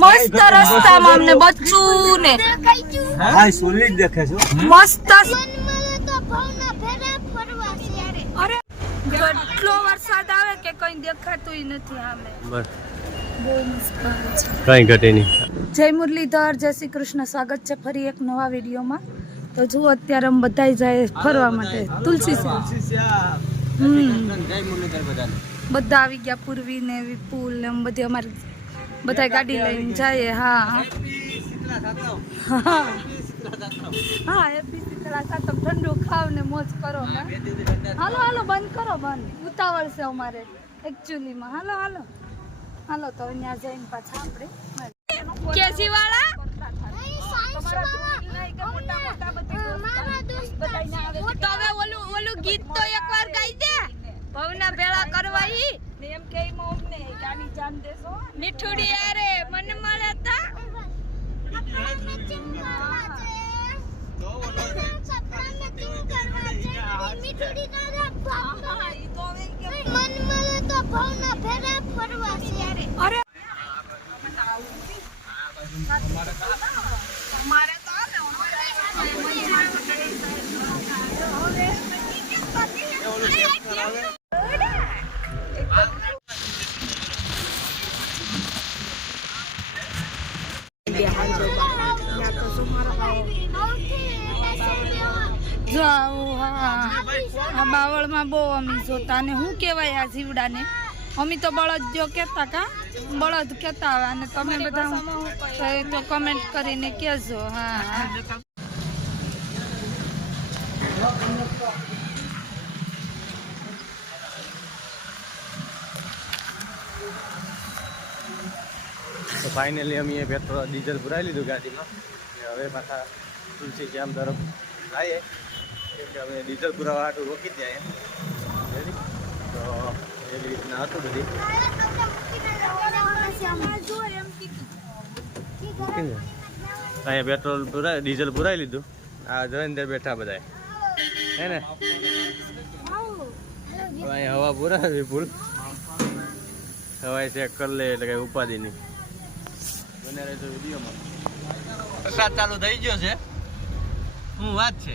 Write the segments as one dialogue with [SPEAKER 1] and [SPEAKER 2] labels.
[SPEAKER 1] મસ્ત રસ્તામાં અમને બચ્ચું ને
[SPEAKER 2] હા સોલિડ દેખે છે
[SPEAKER 1] મસ્ત
[SPEAKER 3] મનમલે તો ભાવના ફેરા ફરવા છે
[SPEAKER 1] અરે કેટલો વરસાદ આવે કે કઈ દેખાતું નથી આમે.
[SPEAKER 4] કઈ ઘટે નહીં.
[SPEAKER 1] જય મુરલીધર જય શ્રી કૃષ્ણ. સ્વાગત છે ફરી એક નવા વિડીયોમાં. તો જુઓ અત્યારે અમે બધાય જાય ફરવા માટે. તુલસી બધા આવી ગયા પૂર્વી ને વિપુલ ને એમ બધી અમારી બધા ગાડી લઈને જાય હા. હા. હા એપી શીતળા સાતમ ઠંડુ ખાવ ને મોજ કરો હાલો હાલો બંધ કરો બંધ. ઉતાવળ છે અમારે એકચ્યુઅલીમાં હાલો હાલો. હાલો તો અહીંયા જઈને પાછા આપણે કેસી વાળા તો હવે ઓલું ઓલું ગીત તો એકવાર ગાઈ દે. ભવના ભેળા કરવા ઈ. એમ કે મોમ ને ગાડી જાન દેસો મીઠુડી અરે મન મળે તા.
[SPEAKER 3] આપણા મેચિંગ
[SPEAKER 1] આ બાવળમાં બહુ અમી જોતા ને શું કહેવાય આ જીવડાને? અમી તો બળદ જો કહેતા કા? બળદ કહેતા અને તમે બધા તો કમેન્ટ કરીને કહેજો હા
[SPEAKER 4] તો ફાઇનલી અમે પેટ્રોલ ડીઝલ પુરાવી લીધું ગાડીમાં. હવે પાછા તુલસી શ્યામ તરફ આવીએ કેમ કે અમે ડીઝલ પુરાવા હાટું રોકી જાય તો એવી રીતના હતું બધી. અહીંયા પેટ્રોલ પુરા ડીઝલ પુરાવી લીધું. આ જોઈને બેઠા બધા હે ને? અહીંયા હવા પુરાવી વિપુલ હવાઈ ચેક કરી લે એટલે કઈ ઉપાધિ નહીં. બને રહેજો વિડીયોમાં. વરસાદ ચાલુ થઈ ગયો છે. શું વાત છે?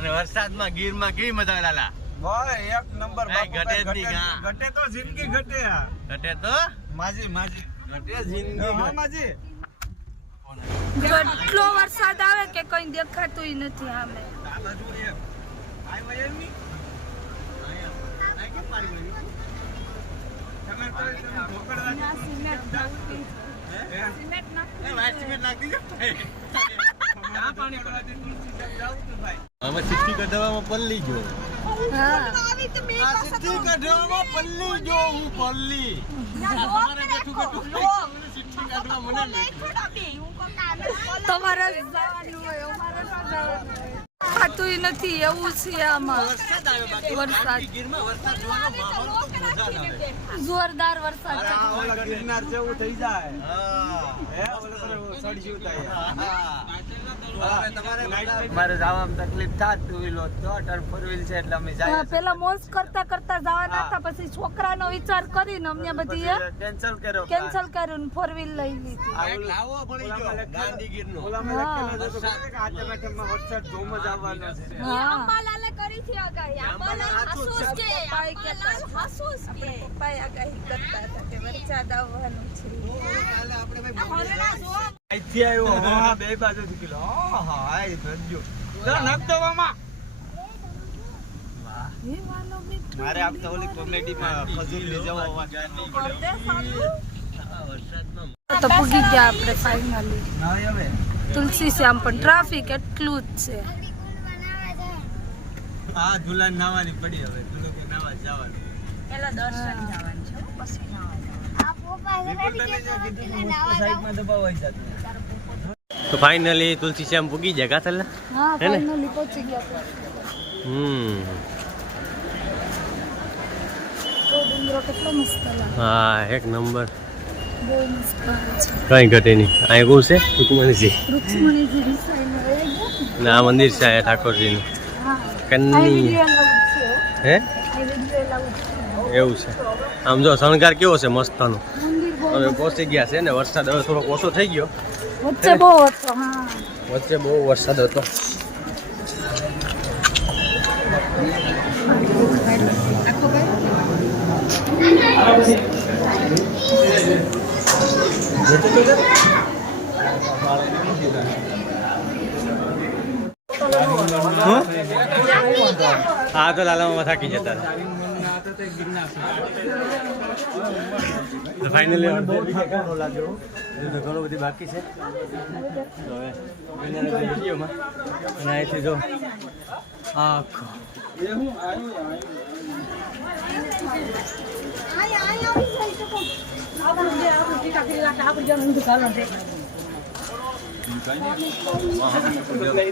[SPEAKER 4] અને વરસાદમાં ગીરમાં કેવી મજા લાલા?
[SPEAKER 2] ભાઈ એક નંબર
[SPEAKER 4] ઘટે જ નહીં, હા.
[SPEAKER 2] ઘટે તો જિંદગી ઘટે
[SPEAKER 4] ઘટે તો?
[SPEAKER 2] માજી માજી.
[SPEAKER 4] ઘટે જિંદગી
[SPEAKER 2] હા માજી.
[SPEAKER 1] કેટલો વરસાદ આવે કે કઈ દેખાતું નથી આમે.
[SPEAKER 2] સિમેન્ટ નાખી.
[SPEAKER 4] ચિઠ્ઠી કઢાવવામાં પલ્લી ગયો.
[SPEAKER 1] હા
[SPEAKER 4] આ પલ્લી ગયો હું પલ્લી. તમારે બેઠું બેઠું ચિઠ્ઠી કાઢવા મને
[SPEAKER 1] તમારે જવાનું હોય અમારે ન જવાનું ખાતું નથી એવું છે આમાં.
[SPEAKER 4] વરસાદ. આવ્યો બાકી
[SPEAKER 1] વરસાદ.
[SPEAKER 4] બાકી ગીરમાં વરસાદ જોવાનો માહોલ તો મજા જ આવે
[SPEAKER 1] જોરદાર વરસાદ
[SPEAKER 2] ગિરનાર જેવું થઈ જાય
[SPEAKER 4] હા
[SPEAKER 2] હે ઓલા પેલું સળિયું થાય
[SPEAKER 5] મારે જવામાં તકલીફ થાત ટુ વ્હીલ તો અટાણ ફોર વ્હીલ છે એટલે અમે જાય
[SPEAKER 1] પેલા મોજ કરતા કરતા જવાના હતા પછી છોકરાનો વિચાર કરીને અમને બધી
[SPEAKER 5] કેન્સલ કર્યો
[SPEAKER 1] કેન્સલ કર્યું ફોર વ્હીલ લઈ લીધી.
[SPEAKER 4] લાવો પડી ગયો ગાંધીગીરનો
[SPEAKER 2] ઓલામાં લખેલું હતું કે આજે મેઠમમાં વરસાદ ધૂમ જ આવવાનો છે.
[SPEAKER 1] હા.
[SPEAKER 2] અહીંથી આવ્યો હા બે બાજુથી કિલો હા નાખ. મારે આપ તો ઓલી કોમેડીમાં ફઝુલ લઈ જવા
[SPEAKER 1] તો પૂગી ગયા આપણે ફાઇનલી
[SPEAKER 2] હવે.
[SPEAKER 1] તુલસી શ્યામ પણ ટ્રાફિક એટલું જ છે.
[SPEAKER 2] આ ઝુલાન નાવાની પડી હવે. ઝુલો કે નાવા જવાનું સાઈડમાં દબાવાઈ જતું
[SPEAKER 4] તો ફાઇનલી તુલસી શ્યામ પૂગી જાય કાતલ
[SPEAKER 1] હા
[SPEAKER 4] હે ને?
[SPEAKER 1] ફાઇનલી પહોંચી ગયા
[SPEAKER 4] હમ. હા એક નંબર.
[SPEAKER 1] છે.
[SPEAKER 4] કઈ ઘટે નહીં. અહીં કોણ છે? રૂકમણીજી. ને? આ મંદિર છે અહીંયા ઠાકોરજીનું.
[SPEAKER 1] હા.
[SPEAKER 4] કન્ની
[SPEAKER 1] હો.
[SPEAKER 4] એવું છે. આમ જો શણગાર કેવો છે મસ્તાનો? અમે પહોંચી ગયા છે ને વરસાદ હવે થોડોક ઓછો થઈ ગયો.
[SPEAKER 1] વચ્ચે બહુ હતો
[SPEAKER 4] વચ્ચે બહુ વરસાદ હતો. હા? તો લાલામાં થાકી જતા હતા. ફાઇનલી ઘણું બધી બાકી છે. તો હવે વિડીયોમાં અને અહીંથી જો, આખો.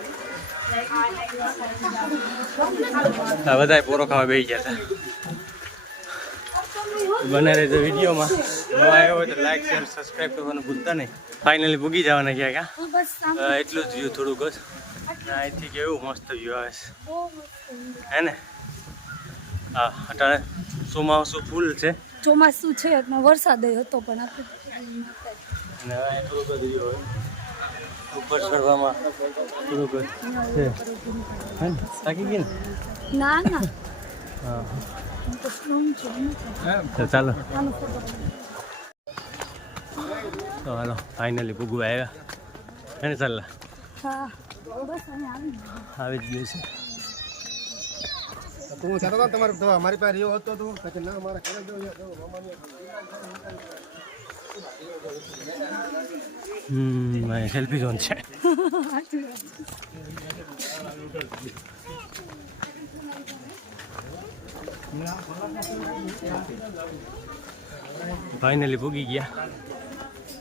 [SPEAKER 4] આ બધા પોરો ખાવા બેસી ગયા હતા બને રહેજો વિડીયોમાં. નવા આવ્યો હોય તો લાઈક શેર સબસ્ક્રાઈબ કરવાનું ભૂલતા નહીં. ફાઇનલી ભૂગી જવાના ક્યાં ક્યાં એટલું જ વ્યૂ થોડુંક જ. અહીંથી કેવું મસ્ત વ્યૂ આવે છે. હે ને? હા અટાણે ચોમાસું ફૂલ છે.
[SPEAKER 1] ચોમાસું છે વરસાદ હતો પણ આપણે
[SPEAKER 4] ઉપર ચડવામાં જ છે. હે ને? થાકી ગઈ ને?
[SPEAKER 1] ના ના.
[SPEAKER 4] હા.
[SPEAKER 1] હું. તો strong છું
[SPEAKER 4] તો ચાલો. તો હાલો ફાઇનલી ભૂગુ આવ્યા. હે ને ચાલ
[SPEAKER 1] હા. બસ અહીંયા આવી
[SPEAKER 4] જ ગયું છે.
[SPEAKER 5] તું ચાલો તમારે તો અમારી પાસે રહ્યો હતો તું પછી ના મારા ઘરે જો
[SPEAKER 4] હમ. સેલ્ફી ઝોન છે ફાઇનલી પૂગી ગયા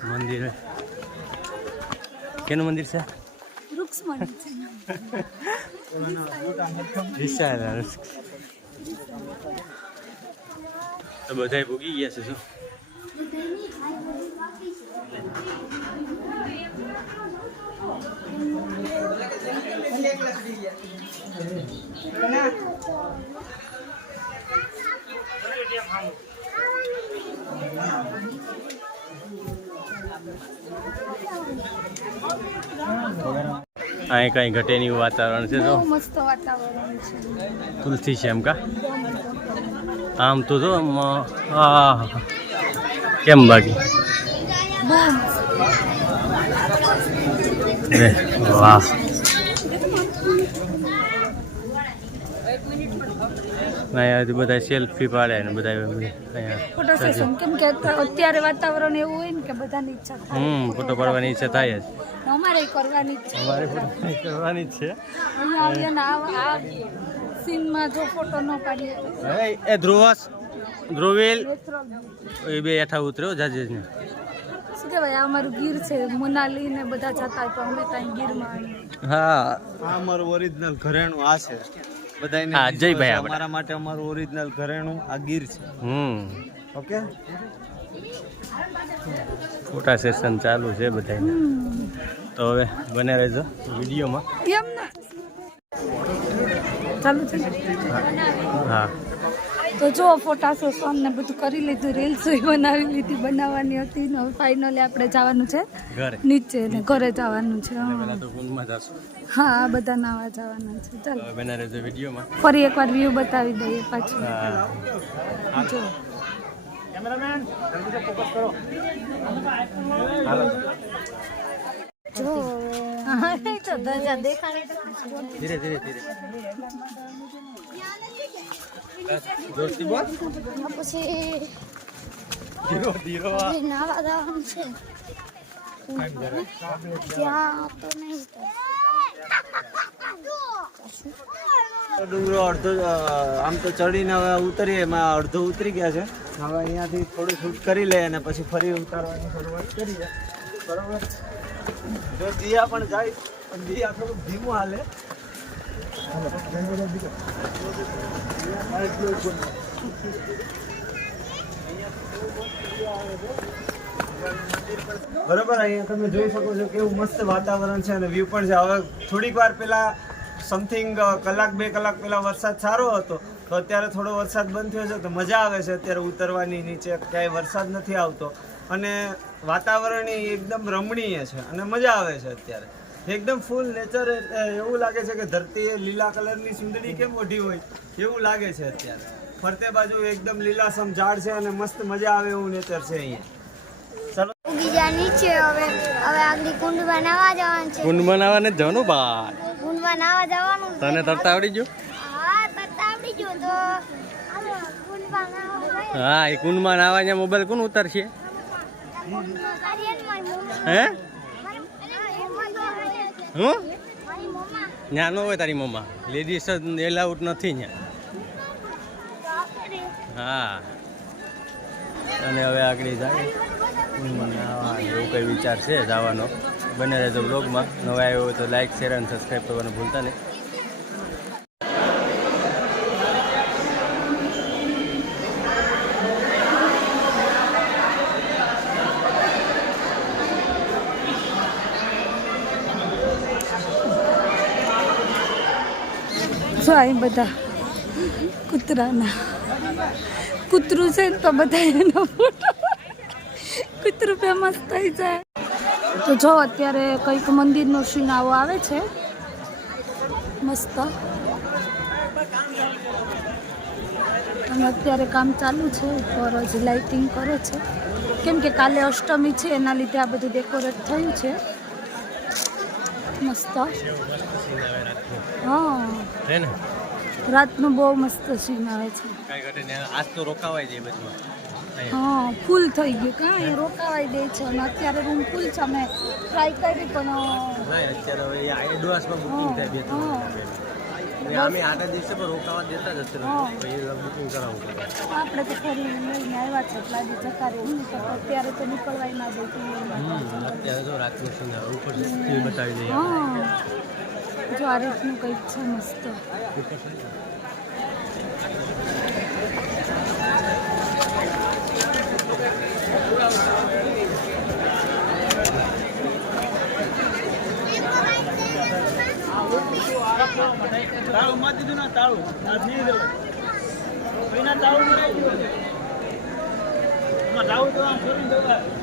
[SPEAKER 4] મંદિર કેનું મંદિર છે તો બધા પૂગી ગયા છે શું અહીં કઈ ઘટે નહીં વાતાવરણ છે તો?
[SPEAKER 1] મસ્ત વાતાવરણ છે.
[SPEAKER 4] તુલસી છે એમ કા? આમ તો જો કેમ બાકી?
[SPEAKER 1] બહુ મસ્ત
[SPEAKER 4] રે, વાહ. અહીંયાથી બધા સેલ્ફી પાડે ને બધા
[SPEAKER 1] ફોટો સેશન. કેમ કે અત્યારે વાતાવરણ એવું હોય ને કે બધાની ઈચ્છા થાય.
[SPEAKER 4] હમ ફોટો પાડવાની ઈચ્છા થાય જ.
[SPEAKER 1] અમારે કરવાની ઈચ્છા
[SPEAKER 4] અમારે કરવાની જ છે.
[SPEAKER 1] અહીંયા ને આ સીનમાં જો ફોટો ન પાડીએ
[SPEAKER 4] એ ધ્રુવસ ધ્રુવેલ. એ બે હેઠા ઉતર્યો જાજે ને
[SPEAKER 1] શું કહેવાય અમારું ગીર છે મનાલી ને બધા જતા હોય તો અમે ત્યાં ગીરમાં
[SPEAKER 4] હા.
[SPEAKER 5] આ અમારું ઓરિજિનલ ઘરેણું આ છે. બધાને
[SPEAKER 4] હા, જયભાઈ આપણે.
[SPEAKER 5] અમારા માટે અમારું ઓરિજિનલ ઘરેણું આ ગીર છે.
[SPEAKER 4] હમ.
[SPEAKER 5] ઓકે?
[SPEAKER 4] ફોટા સેશન ચાલુ છે બધાને તો હવે બને રહેજો વિડીયોમાં.
[SPEAKER 1] એમ ને. ચાલુ છે
[SPEAKER 4] હા.
[SPEAKER 1] તો જો ફોટા સેશન ને બધું કરી લીધું રીલ્સ બનાવી લીધી બનાવવાની હતી ને ફાઇનલી આપણે જવાનું છે નીચે ને ઘરે જવાનું છે. હા. બધા નાવા જવાના છે. ચાલો.
[SPEAKER 4] હવે બને વિડીયોમાં
[SPEAKER 1] ફરી એકવાર વ્યૂ બતાવી દઈએ પાછું. જો. જો
[SPEAKER 4] ધીરે ધીરે ધીરે. જોરથી બોલ
[SPEAKER 3] પછી
[SPEAKER 4] ધીરો ધીરો.
[SPEAKER 3] નાવા જવાનું છે ત્યાં તો નહીં
[SPEAKER 5] ડુંગરો અડધો આમ તો ચડીને હવે ઉતરીએ એમાં અડધો ઉતરી ગયા છે હવે અહીંયાથી થોડું શૂટ કરી લે અને પછી ફરી ઉતારવાની શરૂઆત કરીએ બરોબર જો દિયા પણ જાય પણ દિયા થોડું ધીમું હાલે બરોબર, અહીંયા તમે જોઈ શકો છો કેવું મસ્ત વાતાવરણ છે અને વ્યૂ પણ છે. હવે થોડીક વાર પહેલાં સમથિંગ કલાક, બે કલાક પહેલાં વરસાદ સારો હતો, તો અત્યારે થોડો વરસાદ બંધ થયો છે, તો મજા આવે છે અત્યારે ઉતરવાની, નીચે ક્યાંય વરસાદ નથી આવતો. અને વાતાવરણ એકદમ રમણીય છે અને મજા આવે છે અત્યારે. એકદમ ફૂલ નેચર એવું લાગે છે કે ધરતી એ લીલા કલરની સુંદરી કેમ ઓઢી હોય? એવું લાગે છે અત્યારે. ફરતે બાજુ એકદમ લીલાસમ ઝાડ છે અને મસ્ત મજા આવે એવું નેચર છે અહીંયા. ચલો.
[SPEAKER 3] બીજા નીચે હવે હવે આગળ જવાનું છે.
[SPEAKER 4] કુંડ જવાનું ભાઈ?
[SPEAKER 3] જવાનું
[SPEAKER 4] તને તરતા આવડી ગયું?
[SPEAKER 3] હા તરતા આવડી ગયું તો. હાલો કુંડમાં નાવા જઈએ.
[SPEAKER 4] હા એ કુંડમાં નાવા મોબાઈલ કોણ ઉતારશે. હે? હું? ત્યાં હોય તારી મમ્મા. લેડીઝ જ એલાઉડ નથી ત્યાં હા. અને હવે આગળ જાય. નાવા એવું કંઈ વિચાર છે, જવાનો. બને રહેજો બ્લોગમાં નવા આવ્યો હોય તો લાઈક શેર અને સબસ્ક્રાઈબ કરવાનું ભૂલતા નહીં.
[SPEAKER 1] જો અહીં બધા કૂતરાના. કૂતરું છે ને તો બધા એનો ફોટો કૂતરું ફેમસ થઈ જાય. તો જો અત્યારે કંઈક મંદિરનો સીન આવો આવે છે. મસ્ત. અને અત્યારે કામ ચાલુ છે, ઉપર જ લાઇટિંગ કરે છે. કેમ કે કાલે અષ્ટમી છે, એના લીધે આ બધું ડેકોરેટ થયું છે. મસ્ત. હા.
[SPEAKER 4] હે ને?
[SPEAKER 1] રાતનું બહુ મસ્ત સીન આવે છે.
[SPEAKER 4] કાંઈ ઘટે ને આજ તો રોકાવાય જાય બધું.
[SPEAKER 1] હા ફૂલ થઈ ગયું. કાં એ રોકાવાય દે છે. અને અત્યારે રૂમ ફૂલ છે. અમે ટ્રાય કરી પણ
[SPEAKER 4] અત્યારે હવે એડવાન્સમાં બુકિંગ થાય બે ત્રણ અમે આગળ દિવસે પણ રોકાવા દેતા જ હશે. બુકિંગ કરાવવું
[SPEAKER 1] આપણે તો ફરી લઈને આવ્યા છે. એટલા દી જતા રહી અત્યારે તો નીકળવાય ના દે.
[SPEAKER 4] હમ, અત્યારે તો રાતનું ઉપર બતાવી દઈએ
[SPEAKER 1] જો આ રીતનું કંઈક છે મસ્ત
[SPEAKER 2] તાળું માં દીધું ના તાળું આ નહીં દેવું કોઈના તાળું નહીં રાખ્યું છે એમાં તાળું તો આમ ફેરવી દેવાય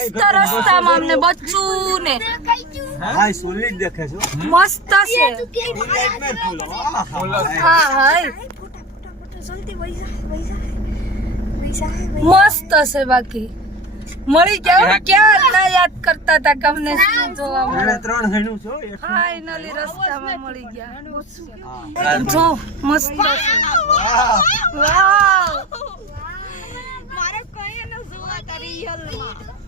[SPEAKER 1] મસ્ત રસ્તામાં અમને બચ્ચું ને
[SPEAKER 5] હાય સોલિડ દેખે છે
[SPEAKER 1] મસ્ત છે. હા હાય. મસ્ત છે બાકી. મળી ગયા ક્યાં ના યાદ કરતા હતા કે અમને શું જોવા મળે.
[SPEAKER 5] ત્રણ હેણું છો
[SPEAKER 1] ફાઇનલી રસ્તામાં મળી ગયા. જો મસ્ત વાવ.
[SPEAKER 5] ઓય જ ને વાત કરે
[SPEAKER 1] હવે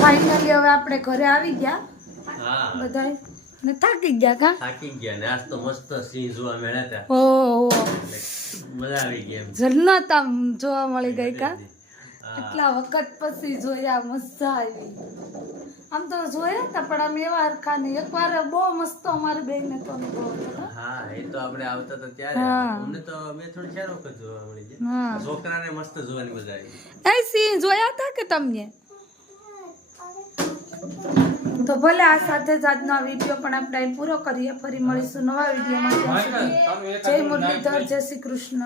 [SPEAKER 1] ફાઇનલી હવે આપણે ઘરે આવી ગયા.
[SPEAKER 4] હા.
[SPEAKER 1] બધાય. ને થાકી ગયા કા?
[SPEAKER 4] થાકી ગયા ને આજ તો મસ્ત સિંહ જોવા મળ્યા હતા.
[SPEAKER 1] ઓ
[SPEAKER 4] મજા આવી ગઈ એમ.
[SPEAKER 1] જોવા મળી ગઈ કા. એટલા વખત પછી જોયા મજા આવી. આમ તો જોયા હતા પણ આમ એવા હરખા નહીં એકવાર બહુ મસ્ત અમારી બેન તો અનુભવ
[SPEAKER 4] હા એ તો આપણે આવતા હતા ત્યારે. અમને તો બે થોડી ચાર વખત જોવા મળી છે છોકરાને મસ્ત જોવાની મજા આવી.
[SPEAKER 1] એ સિંહ જોયા હતા કે તમને? તો ભલે આ સાથે જ આજનો આ વીડિયો પણ આપણે અહીં પૂરો કરીએ ફરી મળીશું નવા વિડીયોમાં. જય મુરલીધર જય શ્રી કૃષ્ણ.